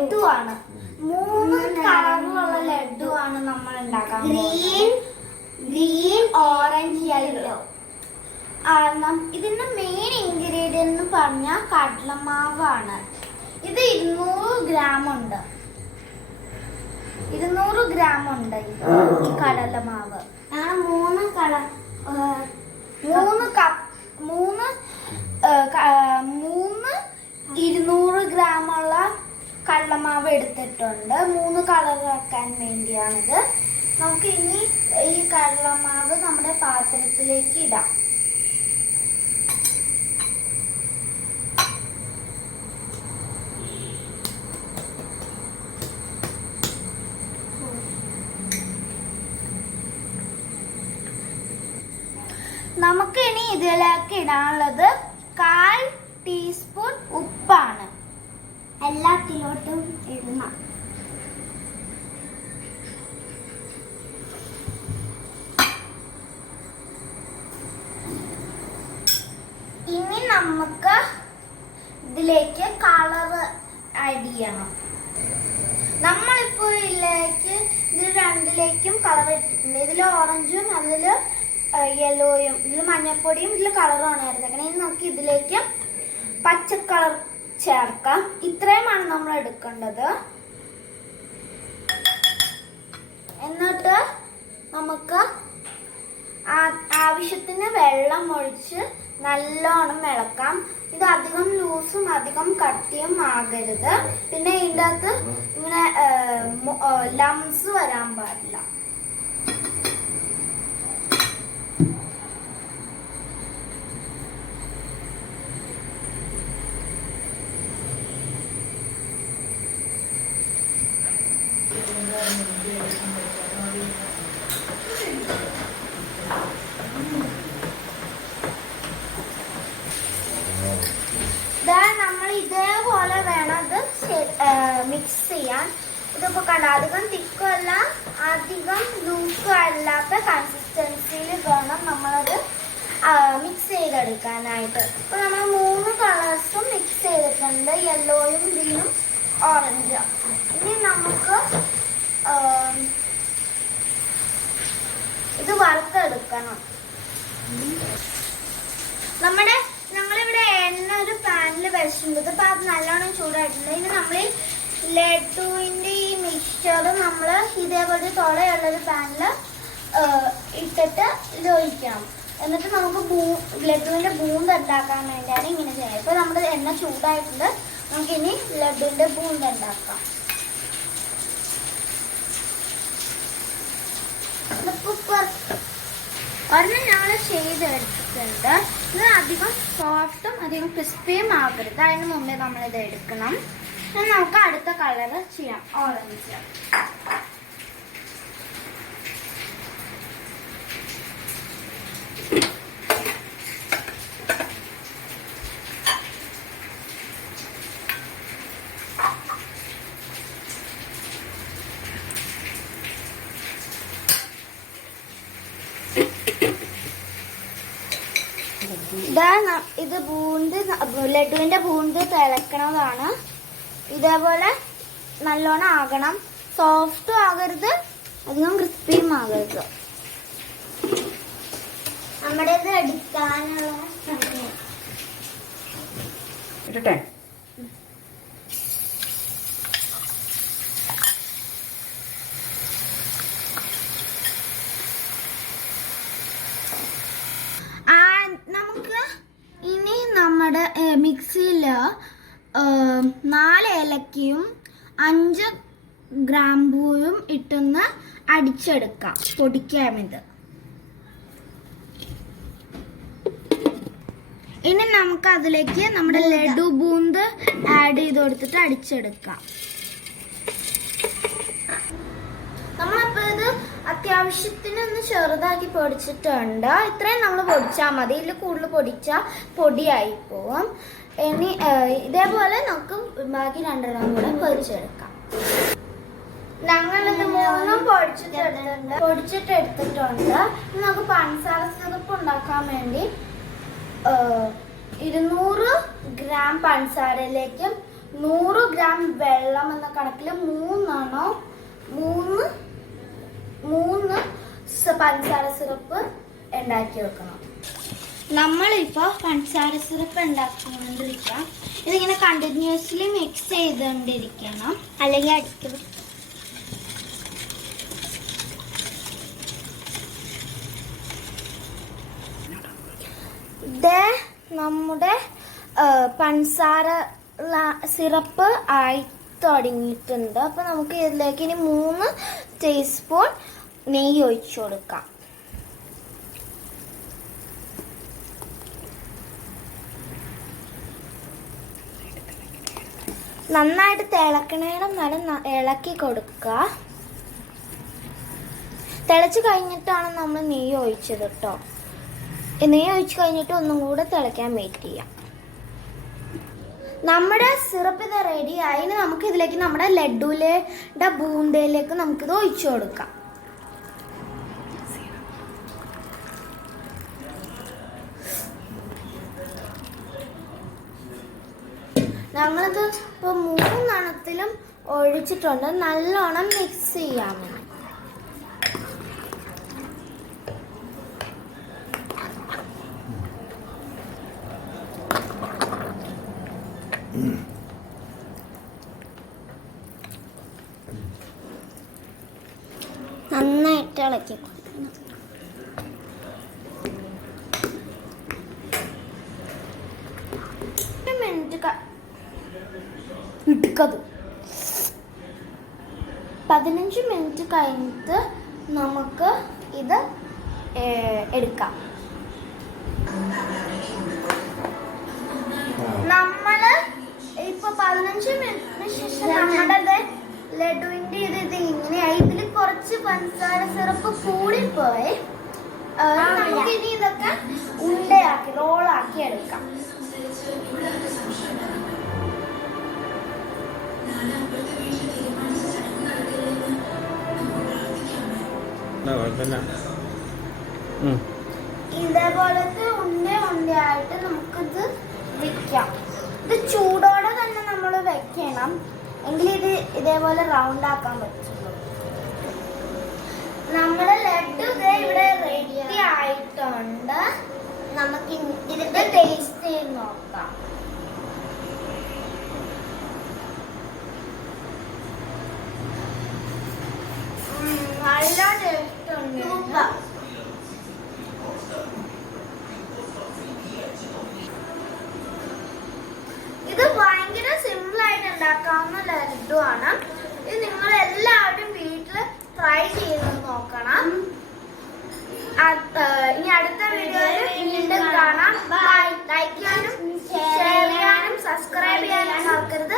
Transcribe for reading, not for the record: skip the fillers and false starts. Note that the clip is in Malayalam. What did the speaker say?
ലഡു ആണ്. 3 കളറിലുള്ള ലഡു ആണ് നമ്മൾ ഉണ്ടാക്കാൻ. Green, orange, yellow. ഇതിന്റെ മെയിൻ ഇൻഗ്രീഡിയന്റ് എന്ന് പറഞ്ഞാൽ കടലമാവാണ്. ഇത് 200 ഗ്രാം ഉണ്ട്. 200 ഗ്രാം ഉണ്ട് ഈ കടലമാവ്. 200 ഗ്രാമുള്ള കടലമാവ് എടുത്തിട്ടുണ്ട്. 3 കളർ ആക്കാൻ വേണ്ടിയാണിത്. നമുക്ക് ഇനി ഈ കടലമാവ് നമ്മുടെ പാത്രത്തിലേക്ക് ഇടാം. നമുക്ക് ഇനി ഇതിലേക്ക് ഇടാനുള്ളത് 1/4 ടീസ്പൂൺ ഉപ്പാണ്. എല്ലാത്തിലോട്ടും ഇടണം. ഇനി നമുക്ക് ഇതിലേക്ക് കളർ ആഡ് ചെയ്യണം. നമ്മളിപ്പോ ഇതിലേക്ക് ഇത് രണ്ടിലേക്കും കളർ ഇട്ടിട്ടുണ്ട്. ഇതിൽ ഓറഞ്ചും അതിൽ യെല്ലോയും, ഇതിൽ മഞ്ഞപ്പൊടിയും ഇതിൽ കളറുമാണ് എടുത്തേക്കണേ. ഇനി നമുക്ക് ഇതിലേക്ക് പച്ചക്കളർ ചേർക്കാം. ഇത്രയുമാണ് നമ്മൾ എടുക്കേണ്ടത്. എന്നിട്ട് നമുക്ക് ആവശ്യത്തിന് വെള്ളം ഒഴിച്ച് നല്ലോണം ഇളക്കാം. ഇത് അധികം ലൂസും അധികം കട്ടിയും ആകരുത്. പിന്നെ ഇതിൻ്റെ അകത്ത് ഇങ്ങനെ ലംസ് വരാൻ പാടില്ല. നമ്മൾ ഇതേപോലെ വേണം ഇത് മിക്സ് ചെയ്യാൻ. ഇതിപ്പോ കണ്ട അധികം തിക്കും അല്ല അധികം ലൂസും അല്ലാത്ത കൺസിസ്റ്റൻസിയിൽ വേണം നമ്മളത് മിക്സ് ചെയ്തെടുക്കാനായിട്ട്. ഇപ്പൊ നമ്മൾ 3 കളേഴ്സും മിക്സ് ചെയ്തിട്ടുണ്ട്, യെല്ലോയും ഗ്രീനും ഓറഞ്ചും. ഇനി നമുക്ക് ഇത് വറുത്തെടുക്കണം. ഞങ്ങളിവിടെ എണ്ണ ഒരു പാനിൽ വെച്ചിട്ടുണ്ട്. ഇപ്പൊ അത് നല്ലോണം ചൂടായിട്ടുണ്ട്. ഇനി നമ്മൾ ലഡുവിന്റെ ഈ മിക്സ്ചർ നമ്മൾ ഇതേപോലെ തുളയുള്ളൊരു പാനിൽ ഇട്ടിട്ട് ഇത് ഒഴിക്കണം. എന്നിട്ട് നമുക്ക് ലഡുവിന്റെ ബൂന്ത് ഉണ്ടാക്കാൻ വേണ്ടിയാണ് ഇങ്ങനെ ചെയ്യുന്നത്. ഇപ്പൊ നമ്മുടെ എണ്ണ ചൂടായിട്ടുണ്ട്. നമുക്കിനി ലഡുവിന്റെ ബൂന്ത് ഉണ്ടാക്കാം. ഒരെണ്ണം ഞങ്ങൾ ചെയ്തെടുത്തിട്ടുണ്ട്. ഇത് അധികം സോഫ്റ്റും അധികം ക്രിസ്പിയും ആകരുത്. അതിന് മുമ്പേ നമ്മളിത് എടുക്കണം. നമുക്ക് അടുത്ത കളർ ചെയ്യാം, ഓറഞ്ച്. ഇത് ബൂന്ത് ലഡുവിന്റെ ബൂന്ത് തിളക്കണതാണ്. ഇതേപോലെ നല്ലോണം ആകണം. സോഫ്റ്റും ആകരുത് അധികം ക്രിസ്പിയും ആകരുത്. നമ്മുടെ ഇത് എടുക്കാനുള്ള ഇട്ടേ നമുക്ക് ഇനി നമ്മുടെ മിക്സിയിൽ 4 ഏലക്കയും 5 ഗ്രാമ്പൂയും ഇട്ടൊന്ന് അടിച്ചെടുക്കാം, പൊടിക്കാം ഇത്. ഇനി നമുക്ക് അതിലേക്ക് നമ്മുടെ ലഡു ബൂന്ത് ആഡ് ചെയ്ത് കൊടുത്തിട്ട് അടിച്ചെടുക്കാം. നമ്മളിപ്പോൾ ഇത് അത്യാവശ്യത്തിന് ഒന്ന് ചെറുതാക്കി പൊടിച്ചിട്ടുണ്ട്. ഇത്രയും നമ്മൾ പൊടിച്ചാൽ മതി. ഇതിൽ കൂടുതൽ പൊടിച്ചാൽ പൊടിയായി പോവും. ഇനി ഇതേപോലെ നമുക്ക് ബാക്കി 2 കൂടെ പൊടിച്ചെടുക്കാം. ഞങ്ങളിത് 3 പൊടിച്ചിട്ട് എടുത്തിട്ടുണ്ട്. നമുക്ക് പഞ്ചസാര സിറപ്പ് ഉണ്ടാക്കാൻ വേണ്ടി 200 ഗ്രാം പഞ്ചസാരയിലേക്ക് 100 ഗ്രാം വെള്ളം എന്ന കണക്കിൽ 3 പഞ്ചസാര സിറപ്പ് ഉണ്ടാക്കി വെക്കണം. നമ്മളിപ്പോൾ പഞ്ചസാര സിറപ്പ് ഉണ്ടാക്കിക്കൊണ്ടിരിക്കാം. ഇതിങ്ങനെ കണ്ടിന്യൂസ്ലി മിക്സ് ചെയ്തുകൊണ്ടിരിക്കണം, അല്ലെങ്കിൽ അടിക്കും. നമ്മുടെ പഞ്ചസാര സിറപ്പ് ആയി തുടങ്ങിയിട്ടുണ്ട്. അപ്പോൾ നമുക്ക് ഇതിലേക്ക് ഇനി 3 ടീസ്പൂൺ നെയ്യ് ഒഴിച്ചു കൊടുക്കാം. നന്നായിട്ട് തിളക്കണേണം വരെ ഇളക്കി കൊടുക്കുക. തിളച്ച് കഴിഞ്ഞിട്ടാണ് നമ്മൾ നെയ്യ് ഒഴിച്ചത് കേട്ടോ. നെയ്യ് ഒഴിച്ച് കഴിഞ്ഞിട്ട് ഒന്നും കൂടെ തിളയ്ക്കാൻ വെയിറ്റ് ചെയ്യാം. നമ്മുടെ സിറപ്പ് ഇത് റെഡി ആയി. നമുക്ക് ഇതിലേക്ക് നമ്മുടെ ലഡ്ഡുവിൻ്റെ ബൂന്തയിലേക്ക് നമുക്കിത് ഒഴിച്ചു കൊടുക്കാം. ഞങ്ങളിത് ഇപ്പോൾ 3 എണ്ണത്തിലും ഒഴിച്ചിട്ടുണ്ട്. നല്ലോണം മിക്സ് ചെയ്യാൻ വേണ്ടി. നന്നായിട്ട് ഇളക്കി ഇടുക്കത് 15 മിനിറ്റ് കഴിഞ്ഞിട്ട് നമുക്ക് ഇത് എടുക്കാം. നമ്മള് ഇപ്പൊ 15 മിനിറ്റിന് ശേഷം നമ്മുടെ ലഡുവിന്റെ ഇത് ഇങ്ങനെയായി. ഇതിൽ കുറച്ച് പഞ്ചസാര സിറപ്പ് കൂടിപ്പോയി. നമുക്ക് ഇനി ഇതൊക്കെ ഉണ്ടയാക്കി റോളാക്കി എടുക്കാം. ഇതേപോലത്തെ ഉണ്ടയായിട്ട് നമുക്കിത് വെക്കാം. ഇത് ചൂടോടെ തന്നെ നമ്മൾ വെക്കണം, എങ്കിൽ ഇത് ഇതേപോലെ റൗണ്ട് ആക്കാൻ പറ്റുള്ളൂ. നമ്മുടെ ലഡ്ഡു ഇവിടെ റെഡി ആയിട്ടുണ്ട്. നമുക്ക് ഇതിന്റെ ടേസ്റ്റ് ചെയ്ത് നോക്കാം. നല്ല ടേസ്റ്റ് ഉണ്ട്. ഇത് ഭയങ്കര സിമ്പിൾ ആയിട്ട് ഉണ്ടാക്കാവുന്ന ലഡ്ഡു ആണ്. ഇത് നിങ്ങൾ എല്ലാവരും വീട്ടിൽ ട്രൈ ചെയ്ത് നോക്കണം. ഇനി അടുത്ത വീഡിയോയിൽ വീണ്ടും കാണാം. ബൈ. ലൈക്ക് ചെയ്യാനും ഷെയർ ചെയ്യാനും സബ്സ്ക്രൈബ് ചെയ്യാനും മറക്കരുത്.